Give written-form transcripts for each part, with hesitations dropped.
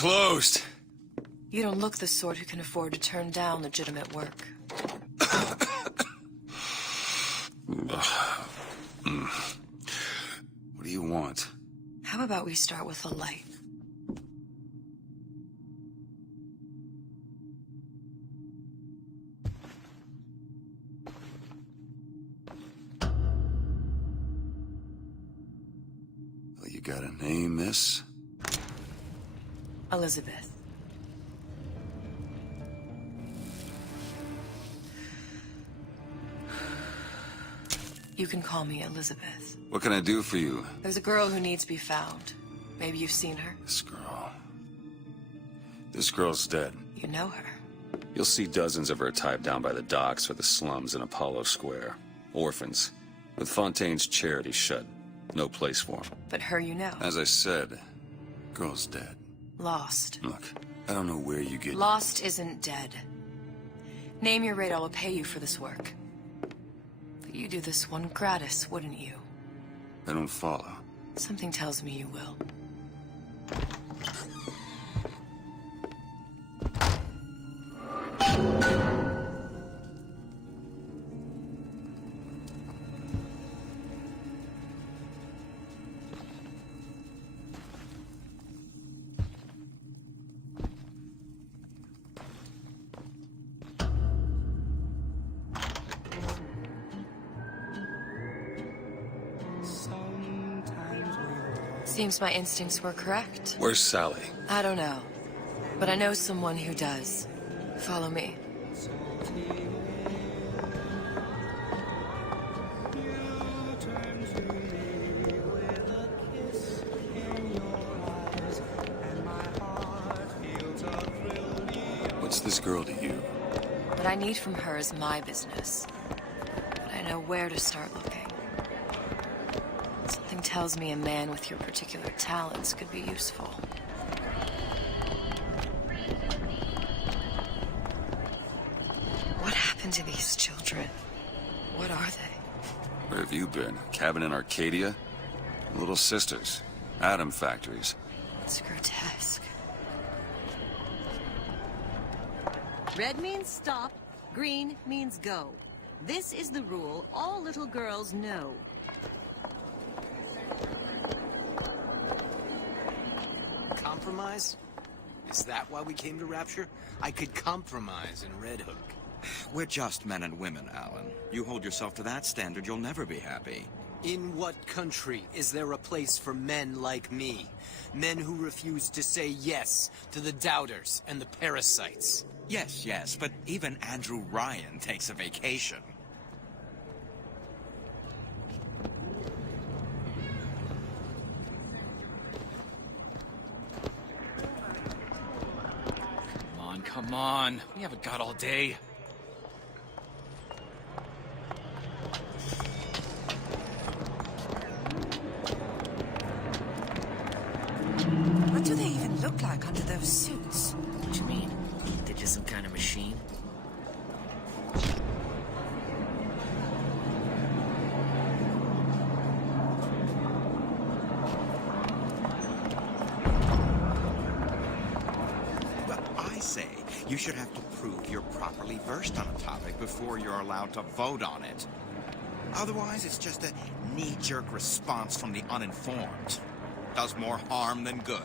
closed. You don't look the sort who can afford to turn down legitimate work. What do you want? How about we start with a light? Well, you got a name, miss? Elizabeth. You can call me Elizabeth. What can I do for you? There's a girl who needs to be found. Maybe you've seen her. This girl. This girl's dead. You know her. You'll see dozens of her tied down by the docks or the slums in Apollo Square. Orphans. With Fontaine's charity shut. No place for them. But her you know. As I said, girl's dead. Lost. Look, I don't know where you get... Lost isn't dead. Name your rate, I will pay you for this work. But you do this one gratis, wouldn't you? I don't follow. Something tells me you will. Seems my instincts were correct. Where's Sally? I don't know. But I know someone who does. Follow me. What's this girl to you? What I need from her is my business. But I know where to start looking. Something tells me a man with your particular talents could be useful. What happened to these children? What are they? Where have you been? Cabin in Arcadia? Little sisters. Atom factories. It's grotesque. Red means stop, green means go. This is the rule all little girls know. Compromise? Is that why we came to Rapture? I could compromise in Red Hook. We're just men and women, Alan. You hold yourself to that standard, you'll never be happy. In what country is there a place for men like me? Men who refuse to say yes to the doubters and the parasites. Yes, but even Andrew Ryan takes a vacation. Come on, we haven't got all day. What do they even look like under those suits? What you mean? They're just some kind of machine? You should have to prove you're properly versed on a topic before you're allowed to vote on it. Otherwise, it's just a knee-jerk response from the uninformed. Does more harm than good.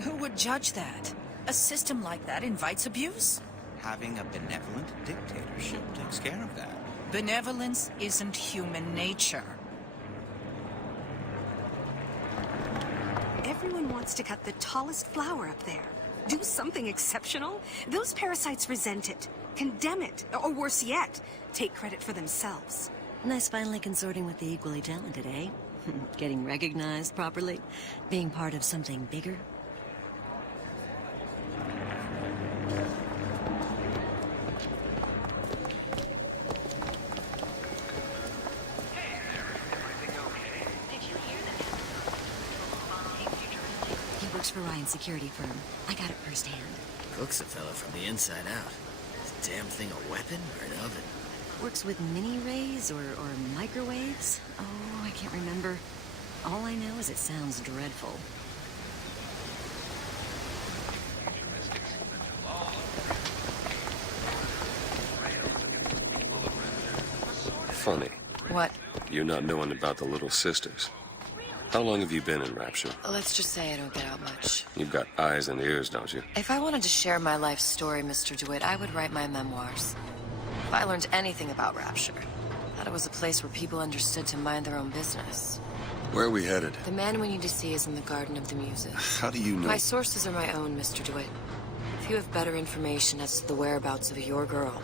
Who would judge that? A system like that invites abuse? Having a benevolent dictatorship takes care of that. Benevolence isn't human nature. Everyone wants to cut the tallest flower up there. Do something exceptional. Those parasites resent it, condemn it, or worse yet, take credit for themselves. Nice finally consorting with the equally talented, eh? Getting recognized properly? Being part of something bigger? Works for Ryan's security firm. I got it firsthand. Cooks a fella from the inside out. Is the damn thing a weapon or an oven? Works with mini-rays or microwaves? Oh, I can't remember. All I know is it sounds dreadful. funny. What? You not knowing about the Little Sisters. How long have you been in Rapture? Let's just say I don't get out much. You've got eyes and ears, don't you? If I wanted to share my life story, Mr. DeWitt, I would write my memoirs. If I learned anything about Rapture, that it was a place where people understood to mind their own business. Where are we headed? The man we need to see is in the Garden of the Muses. How do you know? My sources are my own, Mr. DeWitt. If you have better information as to the whereabouts of your girl,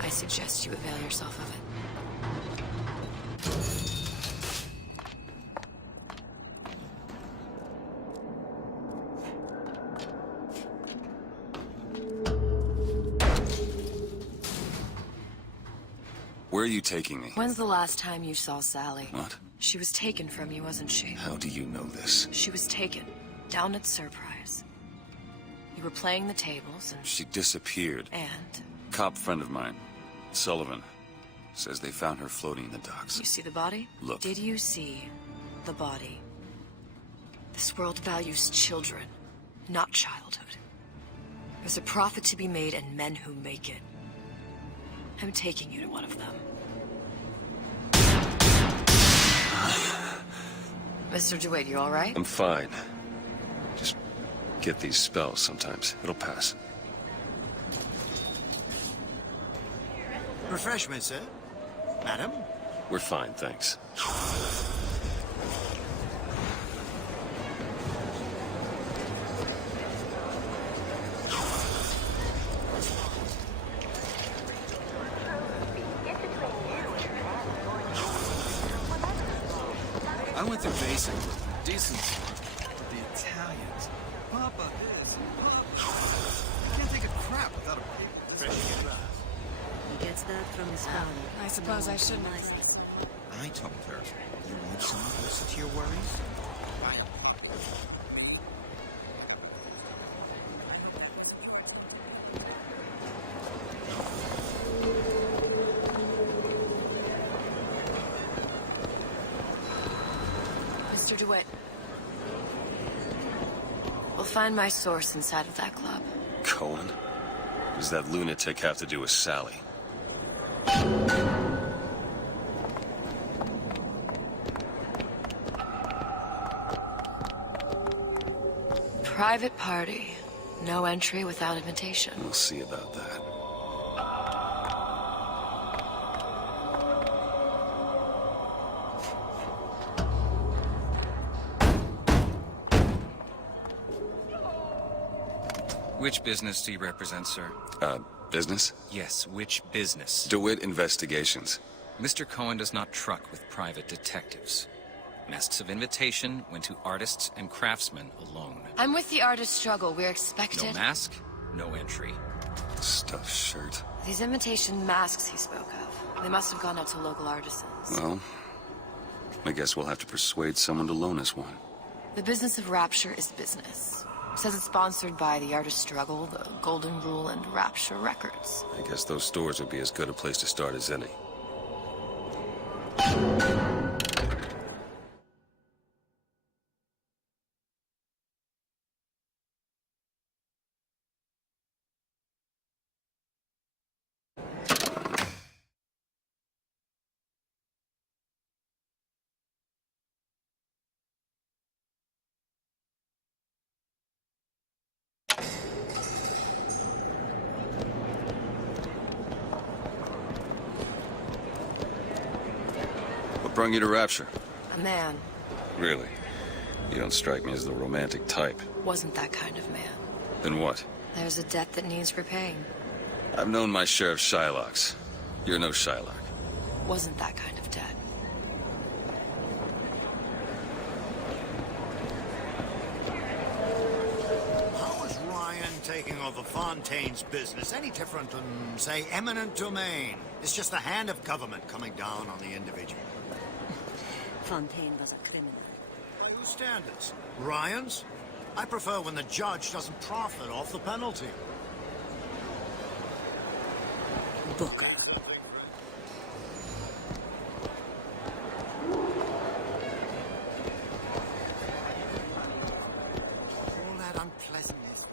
I suggest you avail yourself of it. Where are you taking me? When's the last time you saw Sally? What? She was taken from you, wasn't she? How do you know this? She was taken, down at Surprise. You were playing the tables and... She disappeared. And? Cop friend of mine, Sullivan, says they found her floating in the docks. You see the body? Look. Did you see the body? This world values children, not childhood. There's a profit to be made and men who make it. I'm taking you to one of them. Mr. DeWitt, you all right? I'm fine. Just get these spells sometimes. It'll pass. Refreshment, sir? Madam? We're fine, thanks. I went through basic. Decent. But the Italians. Papa this. Papa. Can't take a crap without a paper. Fresh glass. He gets that from his father. I suppose I shouldn't. I told her, you want someone to listen to your worries? Mr. DeWitt. We'll find my source inside of that club. Cohen? What does that lunatic have to do with Sally? Private party. No entry without invitation. We'll see about that. Which business do you represent, sir? Business? Yes, which business? DeWitt Investigations. Mr. Cohen does not truck with private detectives. Masks of invitation went to artists and craftsmen alone. I'm with the artist struggle. We're expected... No mask, no entry. Stuffed shirt. These invitation masks he spoke of. They must have gone out to local artisans. Well, I guess we'll have to persuade someone to loan us one. The business of Rapture is business. Says it's sponsored by the Artist Struggle, the Golden Rule, and Rapture Records. I guess those stores would be as good a place to start as any. What brought you to Rapture? A man. Really? You don't strike me as the romantic type. Wasn't that kind of man. Then what? There's a debt that needs repaying. I've known my share of Shylocks. You're no Shylock. Wasn't that kind of debt. How is Ryan taking over Fontaine's business any different than, say, eminent domain? It's just the hand of government coming down on the individual. Fontaine was a criminal. By whose standards? Ryan's? I prefer when the judge doesn't profit off the penalty. Booker. All that unpleasantness.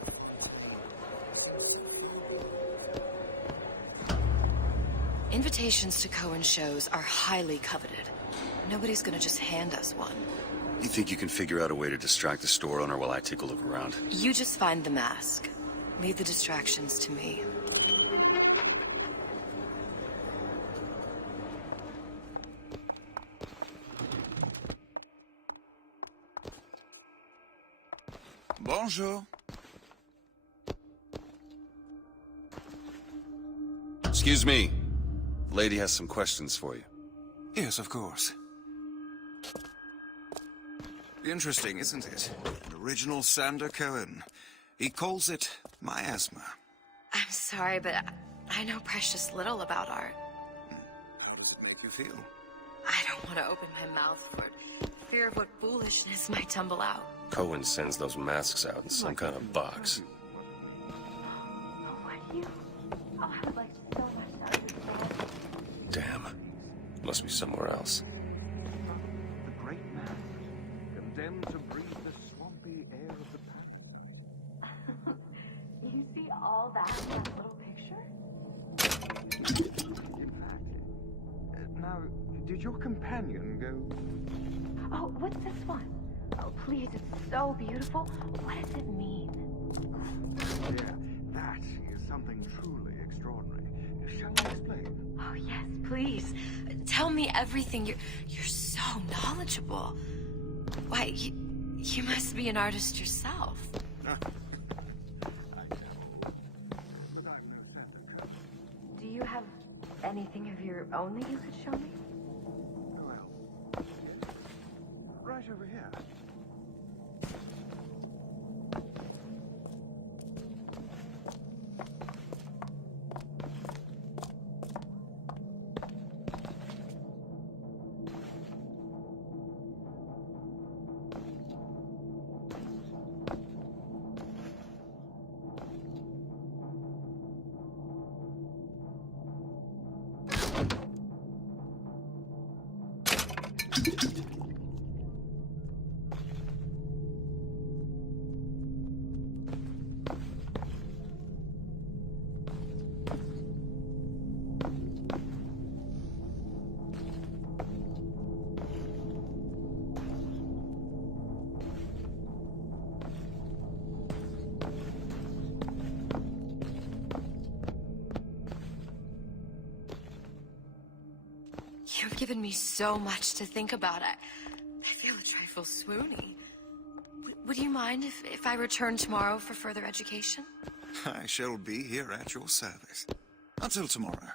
Invitations to Cohen shows are highly coveted. Nobody's gonna just hand us one. You think you can figure out a way to distract the store owner while I take a look around? You just find the mask. Leave the distractions to me. Bonjour. Excuse me. The lady has some questions for you. Yes, of course. Interesting, isn't it? An original Sander Cohen. He calls it miasma. I'm sorry, but I know precious little about art. How does it make you feel? I don't want to open my mouth for it. Fear of what foolishness might tumble out. Cohen sends those masks out in some kind of box. Damn. Must be somewhere else. The great man, condemned to breathe the swampy air of the pack. You see all that in that little picture? In fact, now, did your companion go... Oh, what's this one? Oh, please, it's so beautiful. What does it mean? Yeah, that is something truly extraordinary. Shall I explain? Oh, yes, please. Tell me everything. You're so knowledgeable. Why, you must be an artist yourself. I dabble, but I'm no Santa. Do you have anything of your own that you could show me? Well, yes. Right over here. You've given me so much to think about. I feel a trifle swoony. Would you mind if I return tomorrow for further education? I shall be here at your service. Until tomorrow.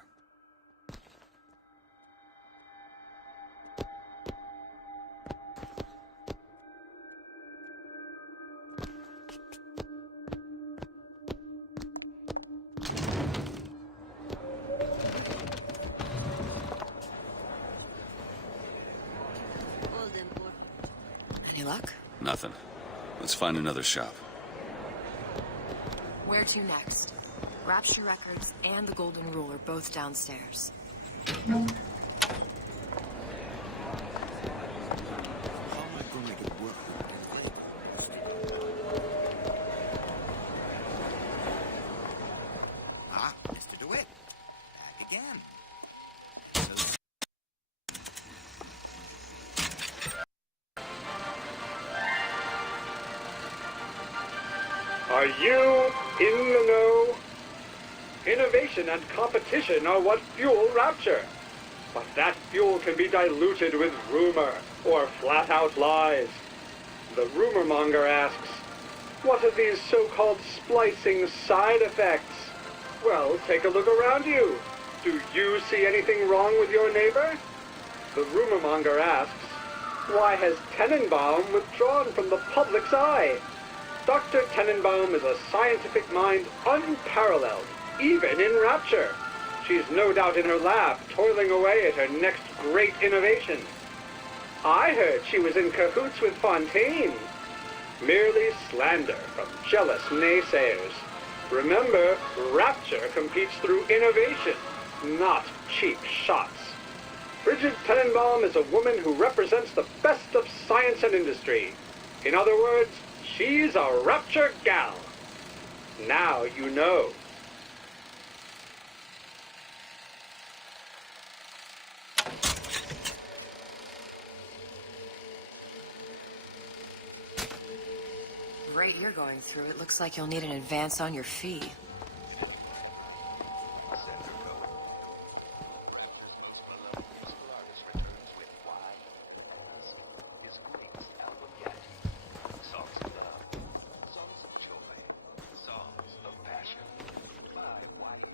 Any luck? Nothing. Let's find another shop. Where to next? Rapture Records and the Golden Rule are both downstairs. How am I going to make it work? Ah, Mr. DeWitt. Back again. Are you in the know? Innovation and competition are what fuel Rapture. But that fuel can be diluted with rumor or flat-out lies. The rumor monger asks, what are these so-called splicing side effects? Well, take a look around you. Do you see anything wrong with your neighbor? The rumor monger asks, why has Tenenbaum withdrawn from the public's eye? Dr. Tenenbaum is a scientific mind unparalleled, even in Rapture. She's no doubt in her lab, toiling away at her next great innovation. I heard she was in cahoots with Fontaine. Merely slander from jealous naysayers. Remember, Rapture competes through innovation, not cheap shots. Bridget Tenenbaum is a woman who represents the best of science and industry. In other words, she's a Rapture gal. Now you know. rate you're going through, it looks like you'll need an advance on your fee.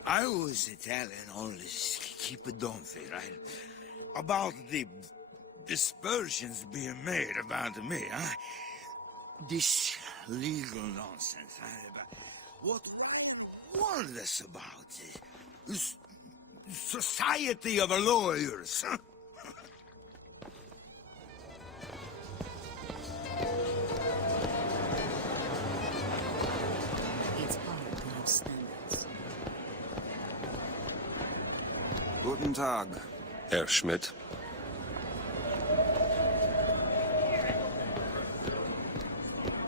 I was telling all this Keepadonfi, right? About the dispersions being made about me, huh? This legal nonsense, huh? What Ryan warned us about is society of lawyers, huh? It's part of God's standards. Guten Tag. Herr Schmidt.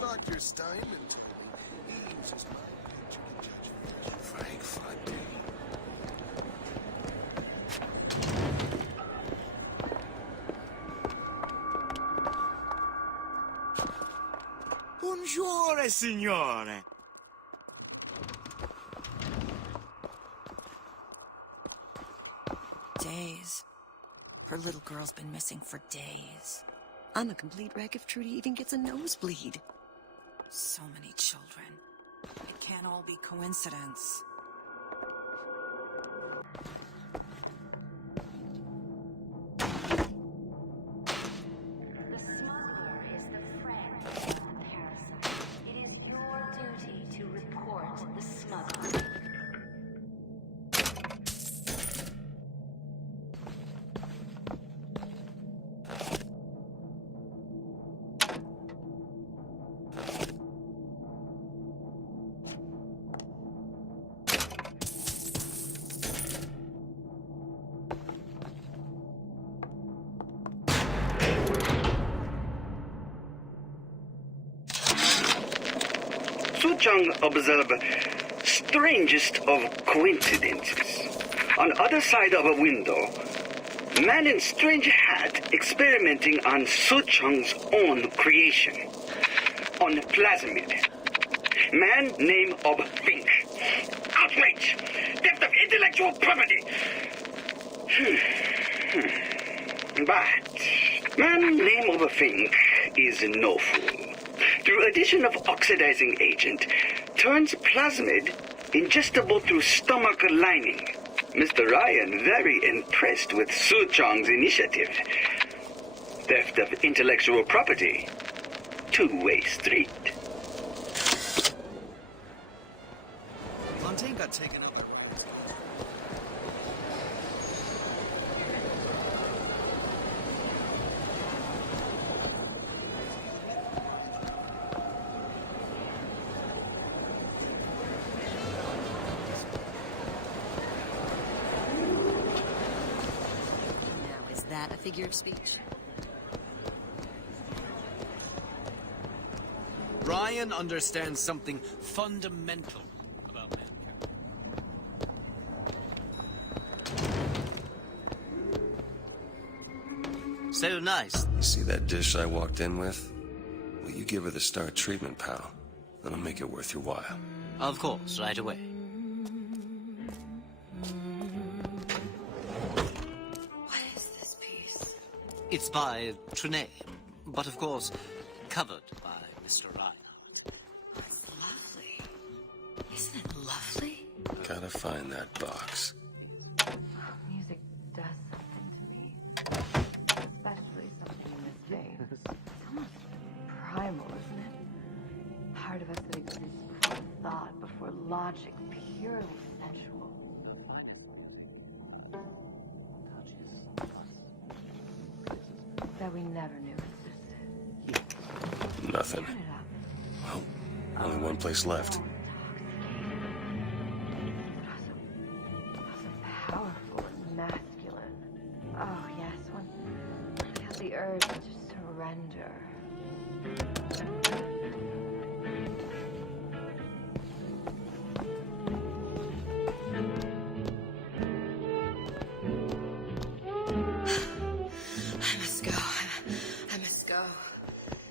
Dr. Steinman. He's just my picture judge. Frank Fundy. Buongiorno, signore. Days. Her little girl's been missing for days. I'm a complete wreck if Trudy even gets a nosebleed. So many children. It can't all be coincidence. The smuggler is the friend of the parasite. It is your duty to report the smuggler. Suchong observed strangest of coincidences. On other side of a window, man in strange hat experimenting on Suchong's own creation. On plasmid. Man name of Fink. Outrage! Theft of intellectual property! But man name of Fink is no fool. Through addition of oxidizing agent, turns plasmid ingestible through stomach lining. Mr. Ryan very impressed with Suchong's initiative. Theft of intellectual property. Two-way street. Fontaine got taken over. Now, is that a figure of speech? Ryan understands something fundamental about mankind. So nice. You see that dish I walked in with? Well, you give her the star treatment, pal. That'll make it worth your while. Of course, right away. What is this piece? It's by Trine, but of course, covered by Mr. Reinhardt. It's lovely. Isn't it lovely? Gotta find that box. Music does something to me. Especially something in this vein. It's almost primal, isn't it? Part of us that exists before thought, before logic, purely sensual. That we never knew existed. Nothing. Well, only one place left. Powerful and masculine. Oh, yes, when I felt the urge to surrender. I must go. I must go.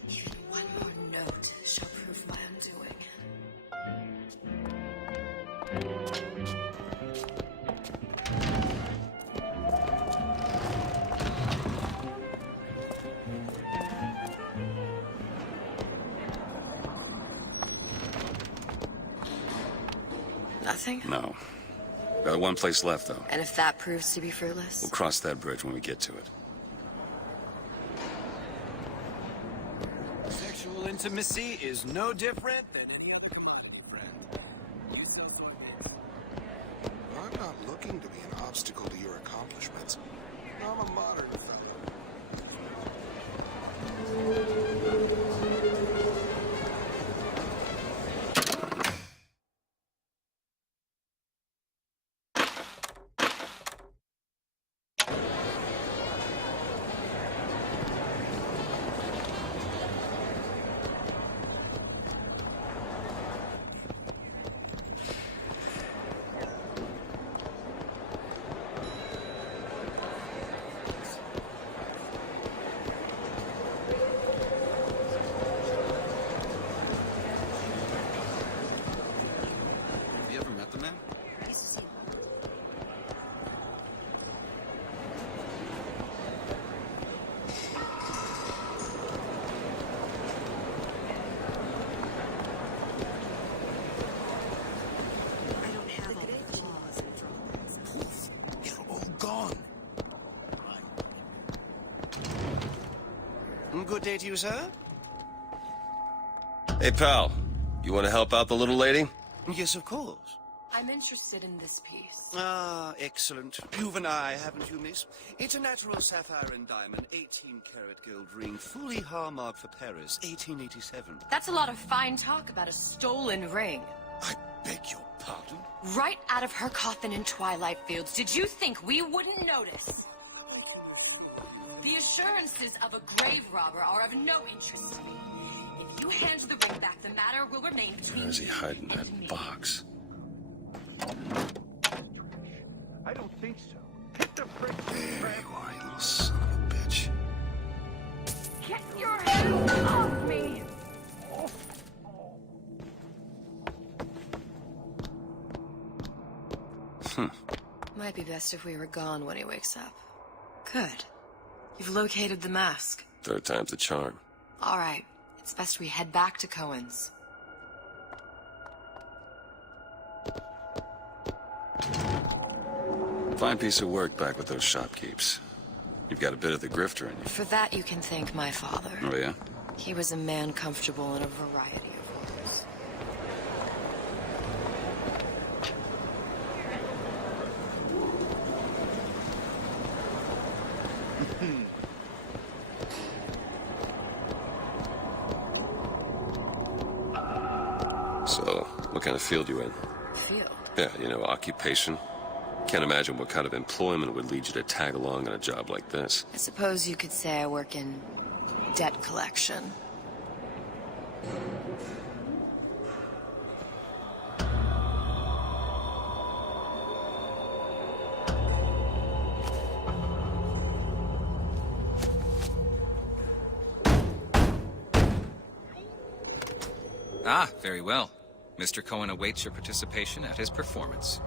Even one more note shall prove my undoing. Nothing? No. Got one place left, though. And if that proves to be fruitless? We'll cross that bridge when we get to it. Sexual intimacy is no different than any other commodity, friend. You sell swords. I'm not looking to be an obstacle to your accomplishments. I'm a modern fellow. Have you ever met the man? I don't have all the flaws and drawbacks. Poof! You're all gone. Good day to you, sir. Hey, pal. You want to help out the little lady? Yes, of course. I'm interested in this piece. Ah, excellent. You've an eye, haven't you, miss? It's a natural sapphire and diamond, 18-karat gold ring, fully hallmarked for Paris, 1887. That's a lot of fine talk about a stolen ring. I beg your pardon? Right out of her coffin in Twilight Fields. Did you think we wouldn't notice? The assurances of a grave robber are of no interest to me. If you hand the ring back, the matter will remain between Where is he you hiding and that me. box? I don't think so. Hit the brake. There you are, you little son of a bitch. Get your hands off me! Might be best if we were gone when he wakes up. Good. You've located the mask. Third time's the charm. All right. It's best we head back to Cohen's. Fine piece of work back with those shopkeepers. You've got a bit of the grifter in you. For that, you can thank my father. Oh, yeah? He was a man comfortable in a variety of roles. So, what kind of field you in? Field? Yeah, you know, occupation. Can't imagine what kind of employment would lead you to tag along on a job like this. I suppose you could say I work in debt collection. Ah, very well. Mr. Cohen awaits your participation at his performance.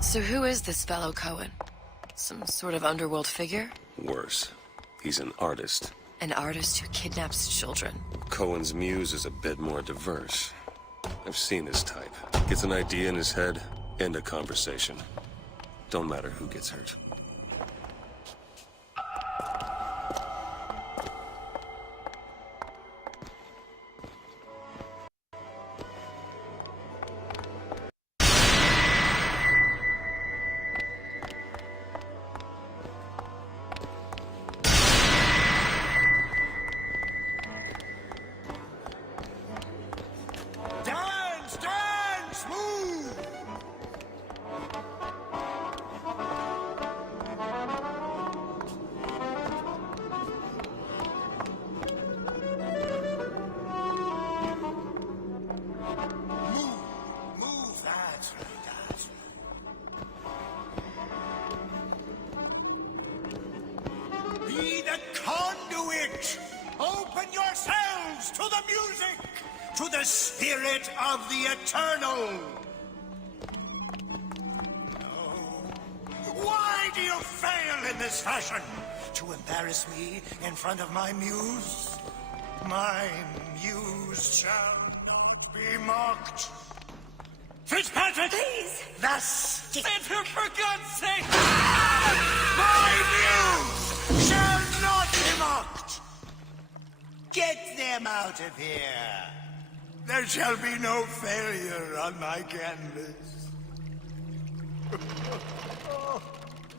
So who is this fellow Cohen? Some sort of underworld figure? Worse. He's an artist. An artist who kidnaps children. Cohen's muse is a bit more diverse. I've seen this type. Gets an idea in his head, end a conversation. Don't matter who gets hurt. Dance, dance, move! Move, that's right, that's right. Be the conduit! Open yourselves to the music! To the spirit of the eternal! Oh. Why Why do you fail in this fashion? To embarrass me in front of my muse? My muse shall not be mocked. Fitzpatrick! Please! Thus... Save her, for God's sake! My muse shall not be mocked! Get them out of here! There shall be no failure on my canvas.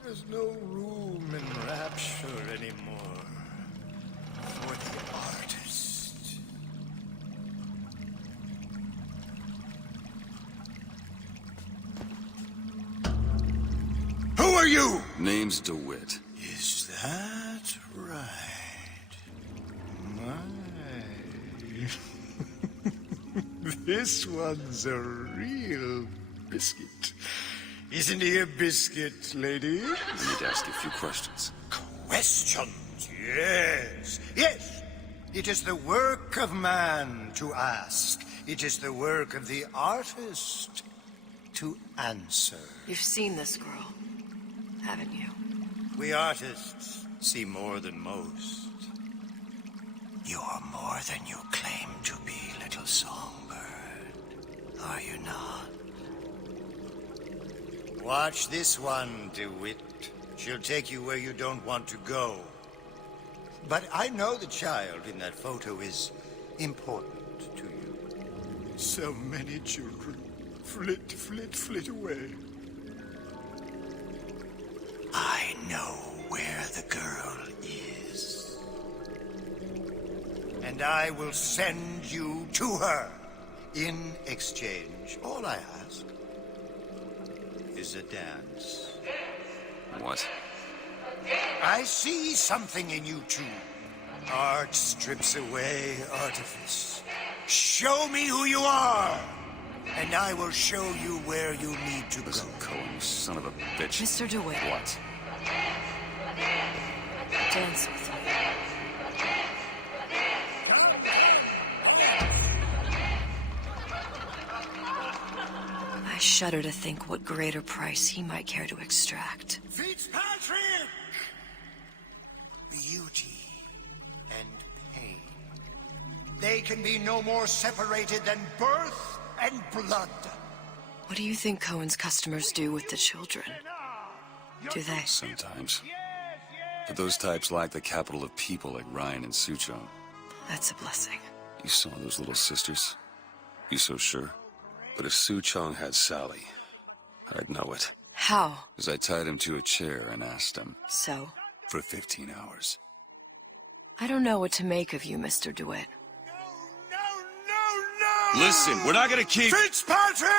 There's no room in rapture anymore for the artist. Who are you? Name's DeWitt. Is that right? My... This one's a real biscuit. Isn't he a biscuit, lady? I need to ask you a few questions. Questions, yes. Yes. It is the work of man to ask. It is the work of the artist to answer. You've seen this girl, haven't you? We artists see more than most. You are more than you claim to be, little songbird. Are you not? Watch this one, DeWitt. She'll take you where you don't want to go. But I know the child in that photo is important to you. So many children flit, flit, flit away. I know where the girl is. And I will send you to her. In exchange, all I ask is a dance. What? I see something in you two. Art strips away artifice. Show me who you are, and I will show you where you need to Listen, go. Cohen, you son of a bitch. Mr. DeWitt. What? Dance with me. I shudder to think what greater price he might care to extract. Fitzpatrick! Beauty and pain. They can be no more separated than birth and blood. What do you think Cohen's customers do with the children? Do they? Sometimes. But those types lack the capital of people like Ryan and Suchong. That's a blessing. You saw those little sisters? You so sure? But if Suchong had Sally, I'd know it. How? As I tied him to a chair and asked him. So? For 15 hours. I don't know what to make of you, Mr. DeWitt. Listen, we're not gonna keep... Fitzpatrick!